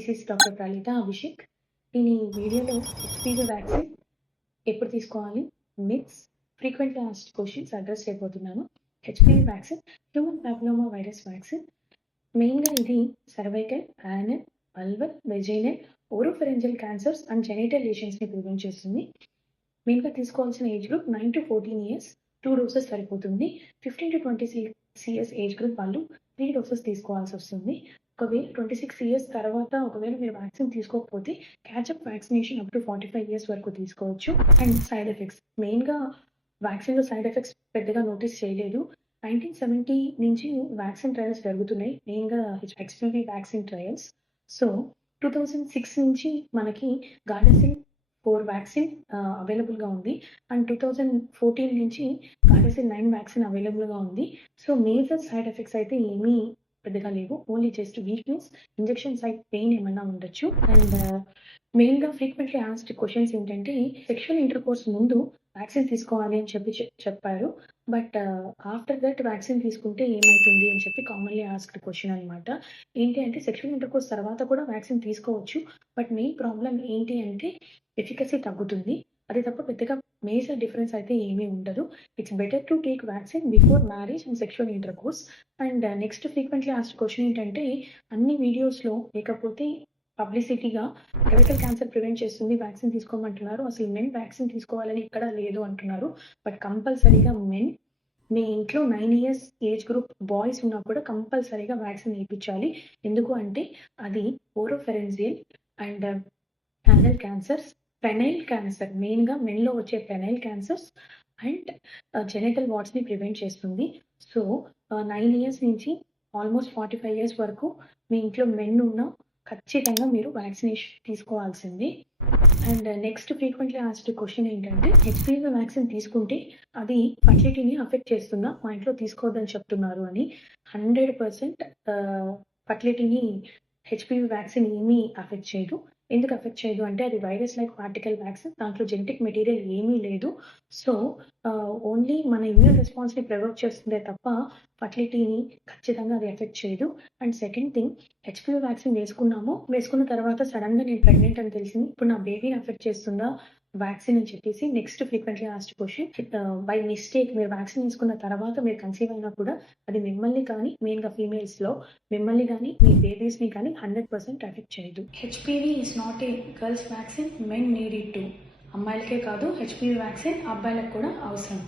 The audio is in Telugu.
This is doctor Pralitha Abhishek. నేను ఈ వీడియోలో హెచ్‌పివి వ్యాక్సిన్ ఎప్పుడు తీసుకోవాలి, myths, frequently asked questions address చేయబోతున్నాను. HPV vaccine human papilloma virus vaccine. మెయిన్‌గా ఇది cervical, anal, vulval, vaginal, oropharyngeal cancers and genital లీషన్స్‌ని ప్రివెంట్ చేస్తుంది. మెయిన్‌గా తీసుకోవాల్సిన ఏజ్ గ్రూప్ 9-14 ఇయర్స్. 2 డోసెస్ సరిపోతుంది. 15-26 ఇయర్స్ ఏజ్ గ్రూప్ వాళ్ళు 3 డోసెస్ తీసుకోవాల్సొస్తుంది. ఒకవేళ 26 ఇయర్స్ తర్వాత ఒకవేళ మీరు వ్యాక్సిన్ తీసుకోకపోతే catch up vaccination up to 45 years వరకు తీసుకోవచ్చు. అండ్ సైడ్ ఎఫెక్ట్స్ మెయిన్‌గా వ్యాక్సిన్‌లో సైడ్ ఎఫెక్ట్స్ పెద్దగా నోటీస్ చేయలేదు. 1970 నుంచి వ్యాక్సిన్ ట్రయల్స్ జరుగుతున్నాయి. మెయిన్‌గా హెచ్‌పివి వ్యాక్సిన్ ట్రయల్స్. సో, 2006 నుంచి మనకి గార్డాసిల్ 4 వ్యాక్సిన్ అవైలబుల్‌గా ఉంది. అండ్ 2014 నుంచి గార్డాసిల్ 9 వ్యాక్సిన్ అవైలబుల్‌గా ఉంది. సో, మేజర్ సైడ్ ఎఫెక్ట్స్ అయితే ఏమీ పెద్దగా లేవు. Only just weakness, injection site pain ఏమన్నా ఉండొచ్చు. అండ్ మెయిన్‌గా ఫ్రీక్వెంట్‌లీ ఆస్క్డ్ క్వెషన్స్ ఏంటంటే, సెక్షువల్ ఇంటర్‌కోర్స్ ముందు వ్యాక్సిన్ తీసుకోవాలి అని చెప్పారు. బట్ ఆఫ్టర్ దట్ వ్యాక్సిన్ తీసుకుంటే ఏమైతుంది అని చెప్పి కామన్‌లీ ఆస్క్డ్ క్వెషన్ అనమాట. ఏంటి అంటే సెక్షువల్ ఇంటర్‌కోర్స్ తర్వాత కూడా వ్యాక్సిన్ తీసుకోవచ్చు. బట్ మెయిన్ ప్రాబ్లమ్ ఏంటి అంటే ఎఫికసీ తగ్గుతుంది. అది తప్ప పెద్దగా మేజర్ డిఫరెన్స్ అయితే ఏమీ ఉండదు. It's better to take vaccine before marriage and sexual intercourse. And next frequently asked question ఏంటంటే, అన్ని వీడియోస్‌లో లేకపోతే పబ్లిసిటీగా సర్వైకల్ క్యాన్సర్ ప్రివెంట్ చేస్తుంది వ్యాక్సిన్ తీసుకోమంటున్నారు. అసలు మెన్ వ్యాక్సిన్ తీసుకోవాలని ఎక్కడా లేదు అంటున్నారు. బట్ కంపల్సరీగా మెన్ మీ ఇంట్లో 9 ఇయర్స్ ఏజ్ గ్రూప్ బాయ్స్ ఉన్నా కూడా కంపల్సరీగా వ్యాక్సిన్ ఏపిచ్చాలి. ఎందుకు అంటే అది oropharyngeal and anal cancers, penile cancer మెయిన్‌గా మెన్‌లో వచ్చే పెనైల్ క్యాన్సర్స్ అండ్ జెనిటల్ వార్డ్స్‌ని ప్రివెంట్ చేస్తుంది. సో, 9 ఇయర్స్ నుంచి ఆల్మోస్ట్ 45 ఇయర్స్ వరకు మీ ఇంట్లో మెన్ ఉన్నా ఖచ్చితంగా మీరు వ్యాక్సినేషన్ తీసుకోవాల్సిందే. And next frequently asked question ఏంటంటే, హెచ్‌పివి వ్యాక్సిన్ తీసుకుంటే అది ఫర్టిలిటీని అఫెక్ట్ చేస్తుందా? మా ఇంట్లో తీసుకోవద్దని చెప్తున్నారు అని. 100% ఫర్టిలిటీని హెచ్‌పివి వ్యాక్సిన్ ఏమీ అఫెక్ట్ చేయదు. ఎందుకు అఫెక్ట్ చేయదు అంటే అది వైరస్ లైక్ పార్టికల్ వ్యాక్సిన్. దాంట్లో జెనెటిక్ మెటీరియల్ ఏమీ లేదు. సో, ఓన్లీ మన ఇమ్యూన్ రెస్పాన్స్‌ని ప్రొవోక్ చేస్తుందే తప్ప ఫర్టిలిటీని ఖచ్చితంగా అది ఎఫెక్ట్ చేయదు. And second thing, HPV vaccine వేసుకున్న తర్వాత సడెన్‌గా నేను ప్రెగ్నెంట్ అని తెలిసింది. ఇప్పుడు నా బేబీని అఫెక్ట్ చేస్తుందా వ్యాక్సిన్ అని చెప్పేసి next frequently asked question. By mistake మీరు వ్యాక్సిన్ తీసుకున్న తర్వాత మీరు కన్సీవ్ అయినా కూడా అది మిమ్మల్ని కానీ మెయిన్‌గా ఫీమేల్స్‌లో మిమ్మల్ని గానీ, మీ బేబీస్‌ని కానీ 100% ఎఫెక్ట్ చేయదు. HPV is not a girls vaccine. Men need it too. అమ్మాయిలకే కాదు హెచ్‌పివి వ్యాక్సిన్ అబ్బాయిలకు కూడా అవసరం.